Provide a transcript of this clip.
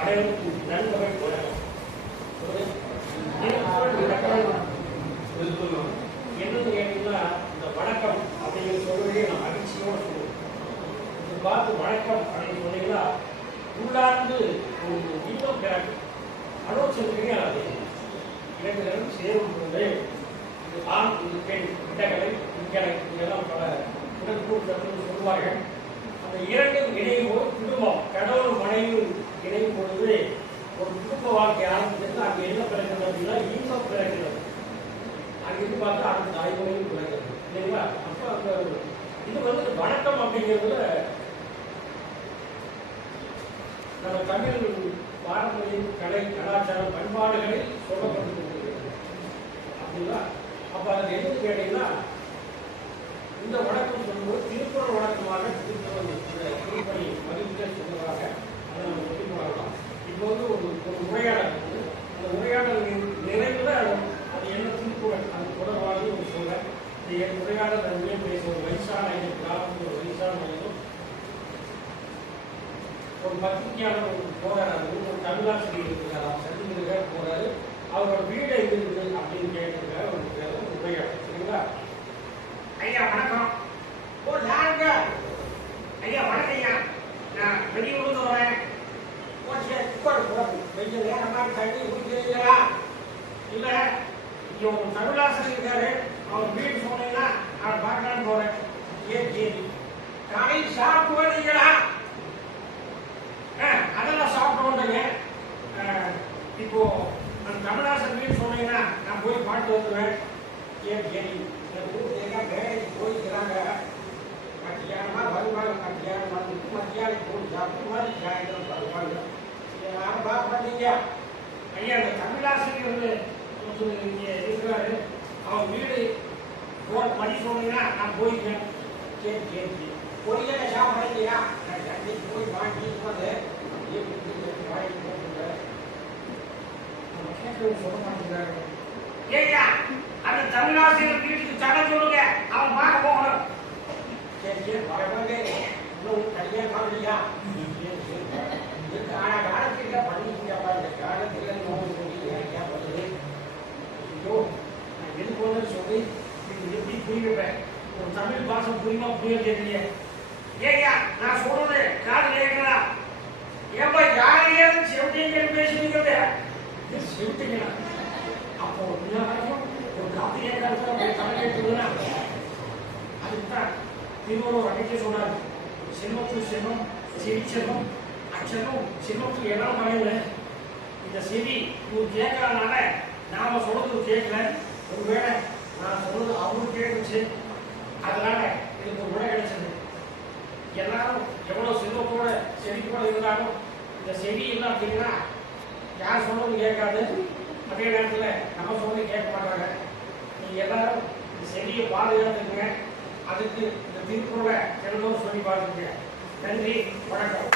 அனைவருக்கும் நண்பர்கள் என்னன்னு கேட்டீங்கன்னா இந்த வணக்கம் அப்படிங்கிற சொல்றதே நான் மகிழ்ச்சியோட சொல்லுவேன் இது பார்த்து வணக்கம் அப்படின்னு சொன்னீங்கன்னா உள்ளார்ந்து ஒரு இன்பம் பிறகு அது இளைஞர்கள் சேரும் பொழுது இது ஆண் இது பெண் இடங்களை இங்கலை இதெல்லாம் பல உடற்கூறு சொல்வார்கள் அந்த இரண்டும் இணையும் போது குடும்பம். பொழுது ஒரு குடும்ப வாழ்க்கை ஆரம்பிச்சது அங்கே என்ன பிறக்கிறது அப்படின்னா இன்பம் பிறக்கிறது. அங்கிருந்து பார்த்தா அடுத்த தலைமுறையும் பிறக்கிறது. இல்லைங்களா? அப்போ அந்த இது வந்து வணக்கம் அப்படிங்கிறதுல நம்ம தமிழ் பாரம்பரியம் கலை கலாச்சாரம் பண்பாடுகளில் சொல்லப்பட்டு கொண்டிருக்கிறது அப்படிங்களா? அப்போ அது எதுன்னு கேட்டீங்கன்னா இந்த வணக்கம் சொல்லும்போது திருக்குறள் வணக்கமாக திருக்குறள் இந்த திருப்பணி மதிப்பிட சொல்வதாக அதை நம்ம சொல்லி போகலாம் இப்போ வந்து ஒரு ஒரு உரையாடல் இருக்குது அந்த உரையாடல் நிறைவில் அது என்ன திருக்குறள் அது தொடர்பாக ஒரு சொல்ல இந்த என் உரையாடல் அதுவே பேச ஒரு வயசான ஐந்து கிராமத்தில் ஒரு வயசான ஐந்தும் ஒரு பத்திரிகையாளர் ஒரு ஒரு தமிழாசிரியர் இருக்கிறார். அவர் சந்திக்கிறதுக்காக போறாரு. அவரோட வீடு எங்க இருக்குது அப்படின்னு கேட்டிருக்காரு. ஒரு உரையாடல். சரிங்களா? ஐயா வணக்கம். ஓ யாருங்க? ஐயா வணக்கம் ஐயா. நான் வெளியூர்ந்து வரேன். கொஞ்சம் சரி உட்காரு உட்காரு கொஞ்சம் நேரமா தண்ணி குடிக்கிறீங்களா? இல்லை. இவங்க ஒரு தமிழாசிரியர் இருக்காரு அவர் வீடு சொன்னீங்கன்னா அவர் பார்க்கலான்னு போறேன். ஏன் கேள்வி காலையில் சாப்பிட்டு வந்தீங்களா அதெல்லாம் சாப்பிட்டு வந்தேங்க இப்போ நான் தமிழாசன் வீடு சொன்னீங்கன்னா நான் போய் பாட்டு வந்துடுவேன். ஏன் கேள்வி இந்த ஊர்ல வேலைக்கு போய்க்கிறாங்க. மத்தியானமா வருவாங்க மத்தியானம் வந்து மத்தியானம் போய் சாப்பிட்டு மாதிரி சாயந்தரம் வருவாங்க. யாரும் பார்ப்பாங்க ஐயா இந்த தமிழாசிரியர் வந்து ஒருத்தர் இருக்கிறாரு அவன் வீடு போன் பண்ணி சொன்னீங்கன்னா நான் போய்க்கிறேன் சரி சரி சரி பொரியல சாப்பிடுறீங்களா நான் தண்ணி போய் வாங்கி வந்து வாங்கி போட்டுருக்கேன் நம்ம கேட்கறது சொல்ல மாட்டேங்கிறாரு ஏய்யா அந்த தமிழாசிரியர் வீட்டுக்கு தடை சொல்லுங்க அவன் பார்க்க போகணும் சரி சரி பரவாயில்ல இன்னும் சரியா காணலையா இந்த கால காலத்தில் பண்ணிக்கிட்டப்பா இந்த காலத்தில் நோய் எப்படி புரிய வைப்பேன் ஒரு தமிழ் பாசம் புரியுமா புரிய தெரியலையே ஏய்யா நான் சொல்றது காது கேட்கலா ஏப்பா யாரையே செவிட்டீங்க பேசுறீங்க இது செவிட்டீங்களா அப்போ எல்லா வரைக்கும் ஒரு காப்பி கேட்கறது ஒரு தமிழ் கேட்குதுன்னா அதுதான் திருவள்ளுவர் அன்னைக்கே சொன்னார் செல்வத்து செல்வம் செவி செல்வம் அச்செல்வம் செல்வத்துக்கு எல்லாம் மறைவு இந்த செவி இவர் கேட்கறதுனால நாம சொல்றது கேட்கல ஒருவேளை நான் சொல்றது அவங்களுக்கு கேட்டுச்சு அதனால எனக்கு ஒரு கிடைச்சது. எல்லாரும் எவ்வளவு செல்வத்தோட செழிப்போட இருந்தாலும் இந்த செடி இல்லை அப்படின்னா யார் சொன்னதும் கேட்காது. அதே நேரத்தில் நம்ம சொன்னது கேட்க மாட்டாங்க. நீங்க எல்லாரும் இந்த செடியை பாதுகாத்துக்குங்க அதுக்கு இந்த திருக்குறளை எழுதவும் சொல்லி பாருங்க நன்றி வணக்கம்.